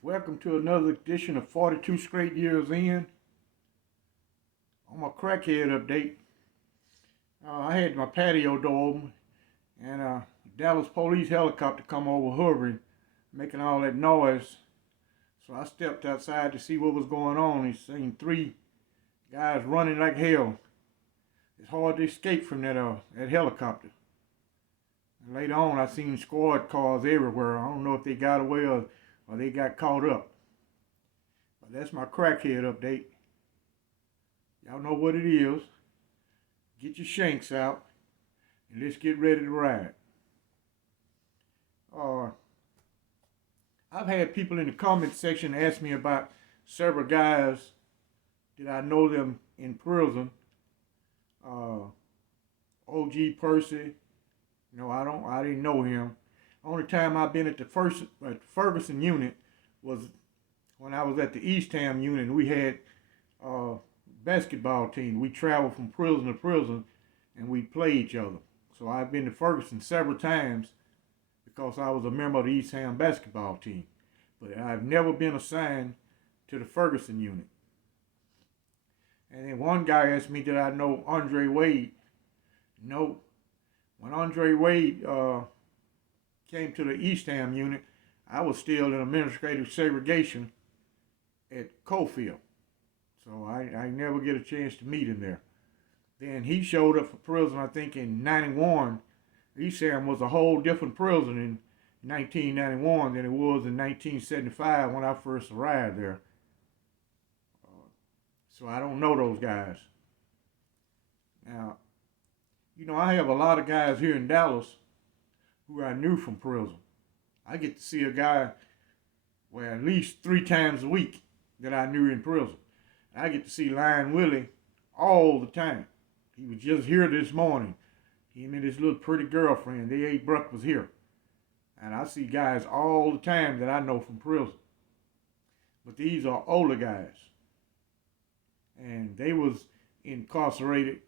Welcome to another edition of 42 Straight Years In. On my crackhead update, I had my patio door open and Dallas police helicopter come over hovering, making all that noise. So I stepped outside to see what was going on and seen three guys running like hell. It's hard to escape from that helicopter. And later on, I seen squad cars everywhere. I don't know if they got away or they got caught up. But that's my crackhead update. Y'all know what it is. Get your shanks out and let's get ready to ride. Uh, I've had people in the comment section ask me about several guys. Did I know them in prison? OG Percy. No, I don't. I didn't know him. Only time I've been at the Ferguson unit was when I was at the Eastham unit. And we had basketball team. We traveled from prison to prison, and we played each other. So I've been to Ferguson several times because I was a member of the Eastham basketball team. But I've never been assigned to the Ferguson unit. And then one guy asked me, did I know Andre Wade? No. When Andre Wade came to the Eastham unit, I was still in administrative segregation at Cofield. So I never get a chance to meet him there. Then he showed up for prison, I think, in 91. Eastham was a whole different prison in 1991 than it was in 1975 when I first arrived there. So I don't know those guys. Now, I have a lot of guys here in Dallas who I knew from prison. I get to see a guy, well, at least 3 times a week that I knew in prison. I get to see Lion Willie all the time. He was just here this morning. Him and his little pretty girlfriend, they ate breakfast here. And I see guys all the time that I know from prison. But these are older guys. And they was incarcerated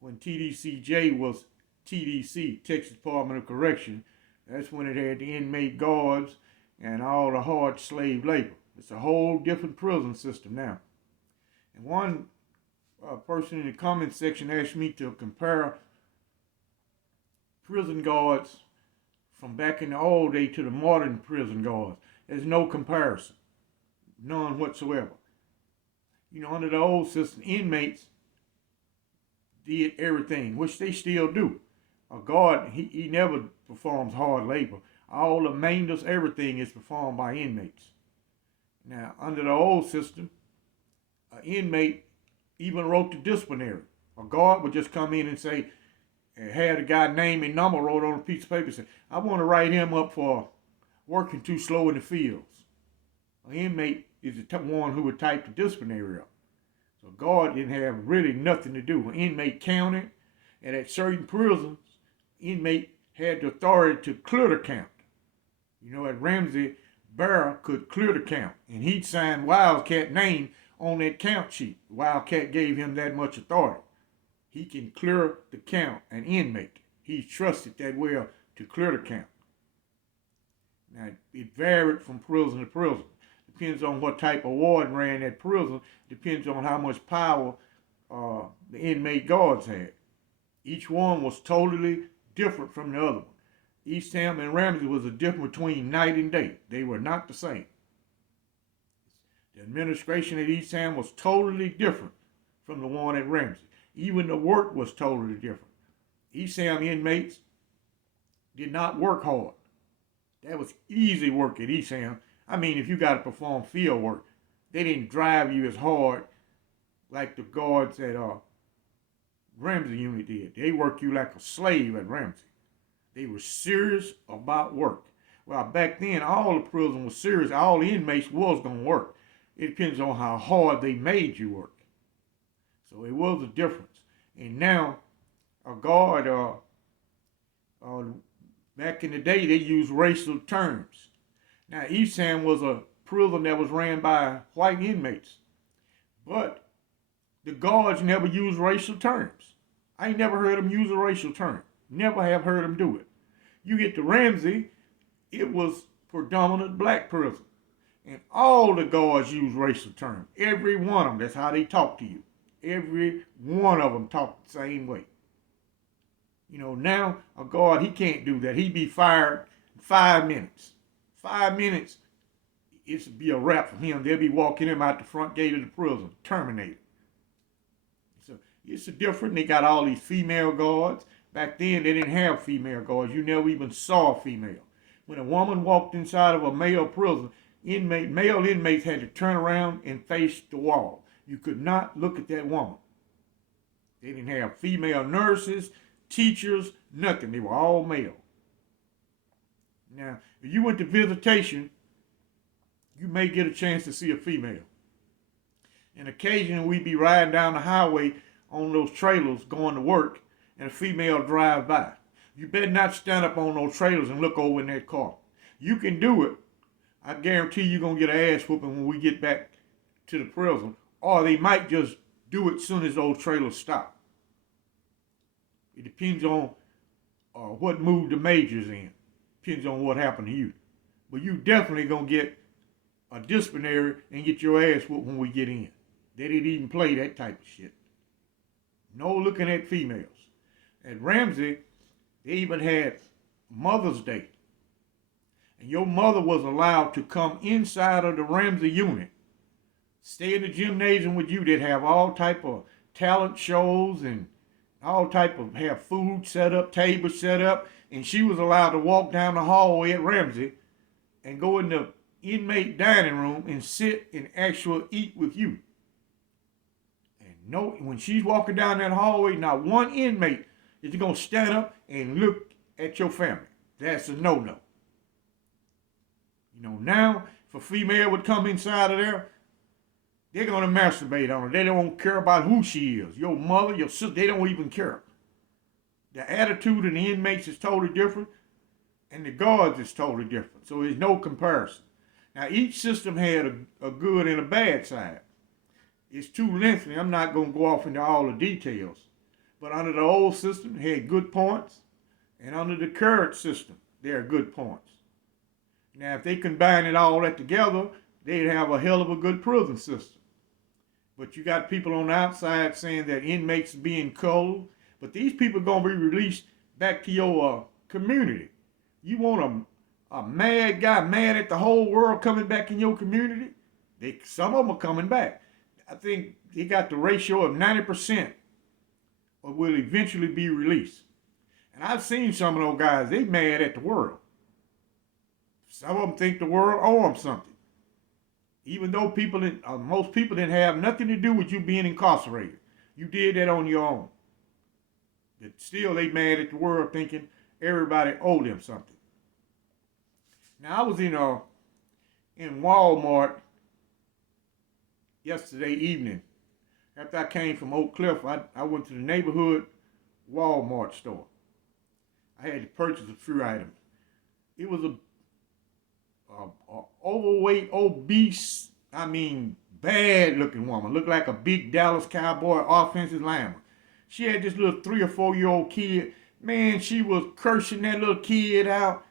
when TDCJ was TDC, Texas Department of Correction. That's when it had the inmate guards and all the hard slave labor. It's a whole different prison system now. And one person in the comment section asked me to compare prison guards from back in the old day to the modern prison guards. There's no comparison. None whatsoever. Under the old system, inmates did everything, which they still do. A guard, he never performs hard labor. All the maintenance, everything is performed by inmates. Now, under the old system, an inmate even wrote the disciplinary. A guard would just come in and say, had a guy name and number wrote on a piece of paper and say, I want to write him up for working too slow in the fields. An inmate is the one who would type the disciplinary up. So a guard didn't have really nothing to do. An inmate counted, and at certain prisons, inmate had the authority to clear the count. At Ramsey, Barra could clear the count, and he'd sign Wildcat name on that count sheet. Wildcat gave him that much authority. He can clear the count, an inmate. He's trusted that well to clear the count. Now, it varied from prison to prison. Depends on what type of warden ran that prison. Depends on how much power the inmate guards had. Each one was totally different from the other one. Eastham and Ramsey was a difference between night and day. They were not the same. The administration at Eastham was totally different from the one at Ramsey. Even the work was totally different. Eastham inmates did not work hard. That was easy work at Eastham. I mean, if you got to perform field work, they didn't drive you as hard like the guards at Ramsey unit did. They worked you like a slave at Ramsey. They were serious about work. Well, back then, all the prison was serious. All the inmates was going to work. It depends on how hard they made you work. So it was a difference. And now, a guard, back in the day, they used racial terms. Now, Eastham was a prison that was ran by white inmates. But the guards never used racial terms. I ain't never heard them use a racial term. Never have heard them do it. You get to Ramsey, it was predominant black prison. And all the guards use racial terms. Every one of them. That's how they talk to you. Every one of them talk the same way. Now a guard, he can't do that. He'd be fired in 5 minutes. 5 minutes, it'd be a wrap for him. They'll be walking him out the front gate of the prison, terminated. So it's different. They got all these female guards. Back then, they didn't have female guards. You never even saw a female. When a woman walked inside of a male prison, male inmates had to turn around and face the wall. You could not look at that woman. They didn't have female nurses, teachers, nothing. They were all male. Now, if you went to visitation, you may get a chance to see a female. And occasionally we'd be riding down the highway on those trailers going to work, and a female drive by. You better not stand up on those trailers and look over in that car. You can do it. I guarantee you're going to get an ass whooping when we get back to the prison. Or they might just do it as soon as those trailers stop. It depends on what mood the major's in. Depends on what happened to you. But you definitely going to get a disciplinary and get your ass whooped when we get in. They didn't even play that type of shit. No looking at females. At Ramsey, they even had Mother's Day. And your mother was allowed to come inside of the Ramsey unit, stay in the gymnasium with you. They'd have all type of talent shows and all type of have food set up, tables set up, and she was allowed to walk down the hallway at Ramsey and go in the inmate dining room and sit and actually eat with you. And when she's walking down that hallway, not one inmate is going to stand up and look at your family. That's a no-no. Now, if a female would come inside of there, they're going to masturbate on her. They don't care about who she is. Your mother, your sister, they don't even care. The attitude of the inmates is totally different, and the guards is totally different. So there's no comparison. Now, each system had a good and a bad side. It's too lengthy. I'm not going to go off into all the details. But under the old system, it had good points, and under the current system, there are good points. Now, if they combine it all that together, they'd have a hell of a good prison system. But you got people on the outside saying that inmates are being culled, but these people are going to be released back to your community. You want a mad guy mad at the whole world coming back in your community? Some of them are coming back. I think they got the ratio of 90% will eventually be released. And I've seen some of those guys, they mad at the world. Some of them think the world owe them something. Even though most people didn't have nothing to do with you being incarcerated. You did that on your own. But still, they mad at the world thinking everybody owed them something. Now, I was in Walmart yesterday evening. After I came from Oak Cliff, I went to the neighborhood Walmart store. I had to purchase a few items. It was a overweight, obese, bad looking woman. Looked like a big Dallas Cowboy offensive lineman. She had this little 3 or 4 year old kid. Man, she was cursing that little kid out.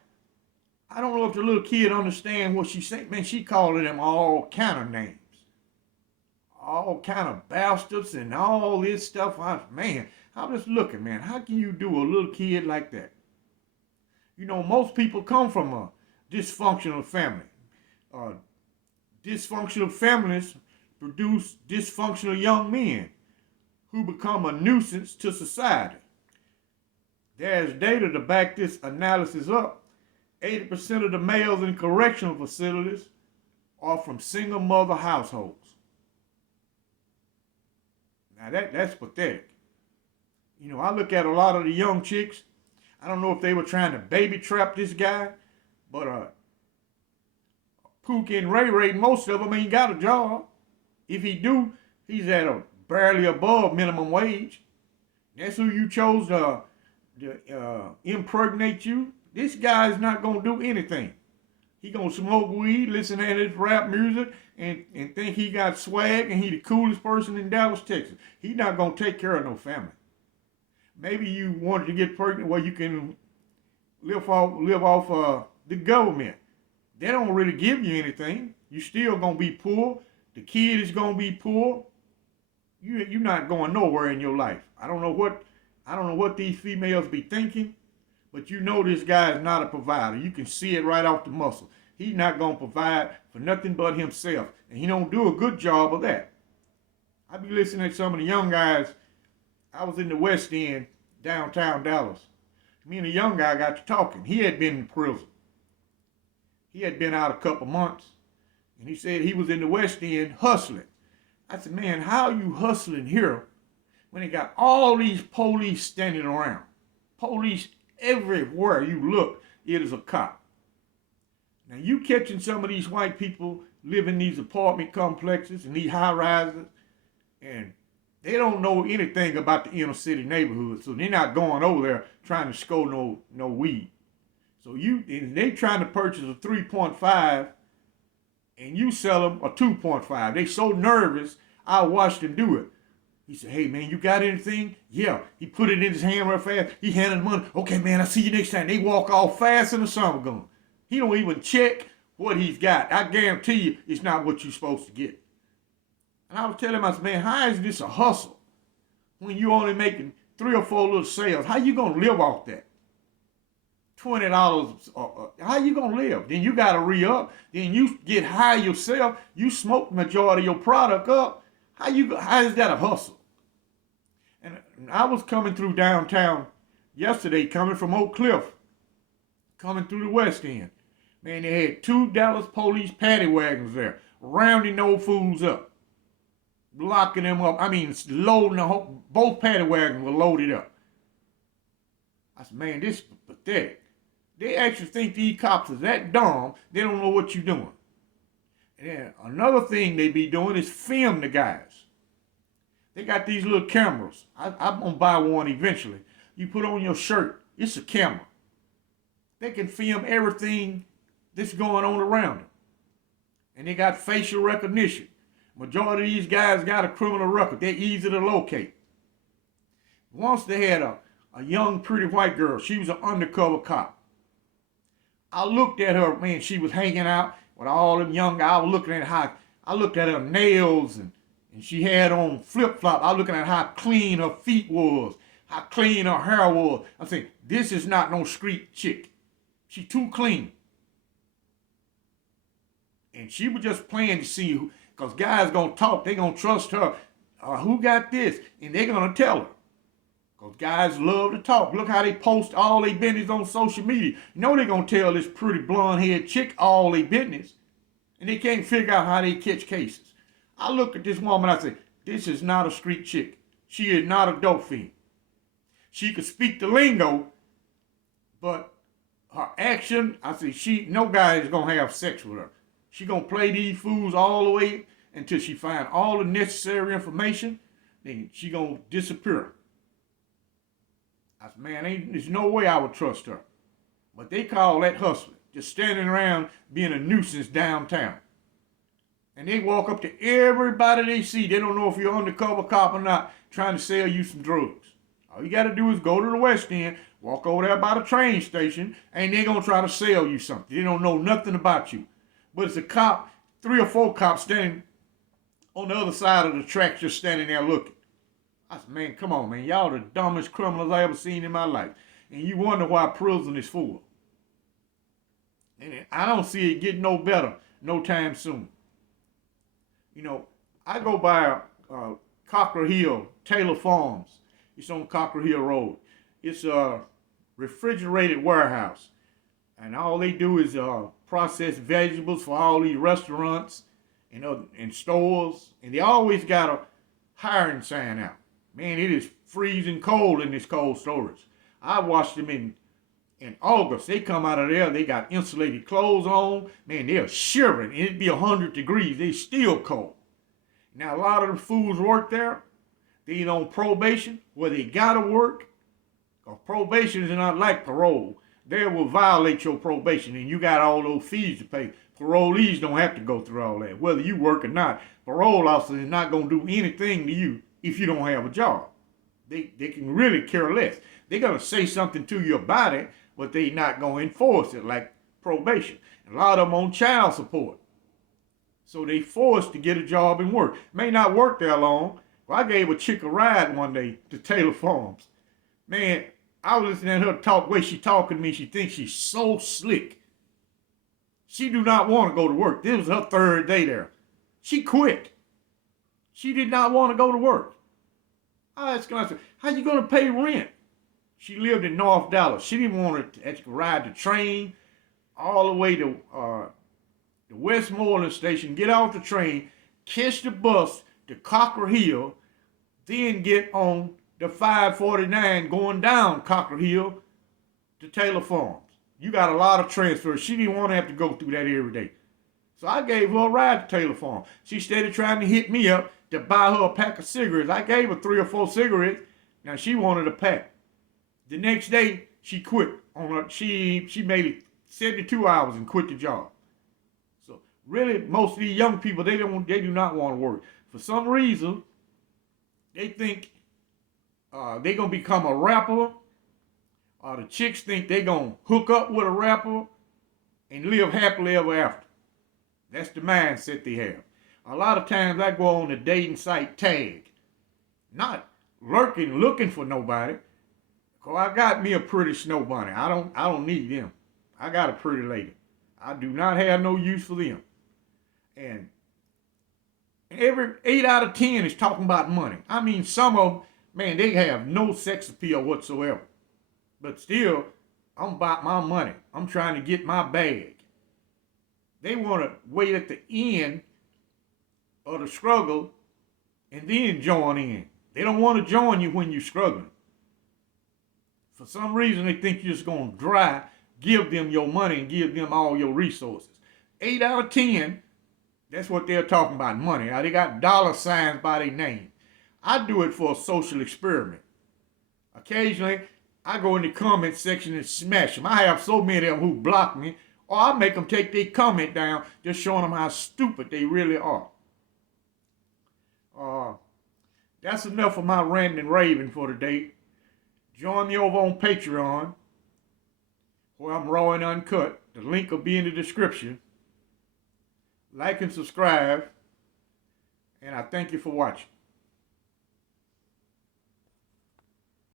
I don't know if the little kid understand what she said. Man, she calling them all kind of names. All kind of bastards and all this stuff. I'm just looking, man. How can you do a little kid like that? Most people come from a dysfunctional family. Dysfunctional families produce dysfunctional young men who become a nuisance to society. There's data to back this analysis up. 80% of the males in correctional facilities are from single mother households. Now that's pathetic. I look at a lot of the young chicks. I don't know if they were trying to baby trap this guy, but Pookie and Ray Ray, most of them ain't got a job. If he do, he's at a barely above minimum wage. That's who you chose to impregnate you. This guy's not gonna do anything. He gonna smoke weed, listen to his rap music, and think he got swag and he the coolest person in Dallas, Texas. He not gonna take care of no family. Maybe you wanted to get pregnant where you can live off the government. they don't really give you anything. You still gonna be poor. The kid is gonna be poor. You're not going nowhere in your life. I don't know what these females be thinking, but you know this guy is not a provider. You can see it right off the muscle. He's not gonna provide for nothing but himself, and he don't do a good job of that. I be listening to some of the young guys. I was in the West End, downtown Dallas. Me and a young guy got to talking. He had been in prison. He had been out a couple months, and he said he was in the West End hustling. I said, man, how are you hustling here when they got all these police standing around? Police everywhere you look, it is a cop. Now you catching some of these white people live in these apartment complexes and these high rises, and they don't know anything about the inner city neighborhood, so they're not going over there trying to score no weed. So they trying to purchase a 3.5, and you sell them a 2.5. They so nervous, I watched him do it. He said, hey man, you got anything? Yeah. He put it in his hand real fast. He handed the money. Okay man, I'll see you next time. They walk off fast in the summer gun. He don't even check what he's got. I guarantee you it's not what you're supposed to get. And I was telling him, I said, man, how is this a hustle when you only making 3 or 4 little sales? How you gonna live off that? $20, how you gonna live? Then you gotta re-up. Then you get high yourself. You smoke the majority of your product up. How is that a hustle? And I was coming through downtown yesterday, coming from Oak Cliff, coming through the West End. Man, they had 2 Dallas police paddy wagons there, rounding those fools up, blocking them up. I mean, loading both paddy wagons were loaded up. I said, man, this is pathetic. They actually think these cops are that dumb, they don't know what you're doing. And then another thing they be doing is film the guys. They got these little cameras. I'm going to buy one eventually. You put on your shirt, it's a camera. They can film everything that's going on around them. And they got facial recognition. Majority of these guys got a criminal record. They're easy to locate. Once they had a young, pretty white girl. She was an undercover cop. I looked at her, man, she was hanging out with all them young guys. I looked at her nails, and she had on flip-flop. I was looking at how clean her feet was, how clean her hair was. I said, this is not no street chick. She too clean. And she was just playing to see who, because guys gonna talk, they gonna trust her. Who got this? And they gonna tell her. Because guys love to talk. Look how they post all their business on social media. You know they're going to tell this pretty blonde-haired chick all their business. And they can't figure out how they catch cases. I look at this woman, I say, this is not a street chick. She is not a dope fiend. She could speak the lingo, but her action, I say, no guy is going to have sex with her. She going to play these fools all the way until she find all the necessary information. Then she going to disappear. I said, man, there's no way I would trust her. But they call that hustling, just standing around being a nuisance downtown. And they walk up to everybody they see. They don't know if you're undercover cop or not, trying to sell you some drugs. All you got to do is go to the West End, walk over there by the train station, and they're going to try to sell you something. They don't know nothing about you. But it's a cop, 3 or 4 cops standing on the other side of the tracks, just standing there looking. I said, man, come on, man. Y'all the dumbest criminals I ever seen in my life. And you wonder why prison is full. And I don't see it getting no better no time soon. You know, I go by Cockrell Hill, Taylor Farms. It's on Cockrell Hill Road. It's a refrigerated warehouse. And all they do is process vegetables for all these restaurants and stores. And they always got a hiring sign out. Man, it is freezing cold in this cold storage. I watched them in August. They come out of there, they got insulated clothes on. Man, they're shivering. It'd be 100 degrees. They still cold. Now, a lot of the fools work there. They on probation where they gotta work. Because probation is not like parole. They will violate your probation and you got all those fees to pay. Parolees don't have to go through all that. Whether you work or not, parole officer is not going to do anything to you if you don't have a job. They can really care less. They're going to say something to you about it, but they're not going to enforce it like probation. A lot of them on child support. So they forced to get a job and work. May not work that long. Well, I gave a chick a ride one day to Taylor Farms. Man, I was listening to her talk, the way she talking to me, she thinks she's so slick. She do not want to go to work. This was her third day there. She quit. She did not want to go to work. I asked her, I said, how you going to pay rent? She lived in North Dallas. She didn't want to ride the train all the way to the Westmoreland station, get off the train, catch the bus to Cocker Hill, then get on the 549 going down Cocker Hill to Taylor Farms. You got a lot of transfers. She didn't want to have to go through that every day. So I gave her a ride to Taylor Farms. She started trying to hit me up to buy her a pack of cigarettes. I gave her 3 or 4 cigarettes. Now she wanted a pack. The next day, she quit. She made 72 hours and quit the job. So really, most of these young people, they do not want to work. For some reason, they think they're going to become a rapper. The chicks think they're going to hook up with a rapper and live happily ever after. That's the mindset they have. A lot of times I go on the dating site Tag, not looking for nobody. Cause I got me a pretty snow bunny. I don't need them. I got a pretty lady. I do not have no use for them. And every 8 out of 10 is talking about money. I mean, some of them, man, they have no sex appeal whatsoever. But still, I'm about my money. I'm trying to get my bag. They want to wait at the end of the struggle and then join in. They don't want to join you when you're struggling. For some reason, they think you're just going to give them your money and give them all your resources. 8 out of 10, that's what they're talking about, money. They got dollar signs by their name. I do it for a social experiment. Occasionally, I go in the comment section and smash them. I have so many of them who block me, or I make them take their comment down, just showing them how stupid they really are. That's enough of my ranting and raving for today. Join me over on Patreon, where I'm raw and uncut. The link will be in the description. Like and subscribe, and I thank you for watching.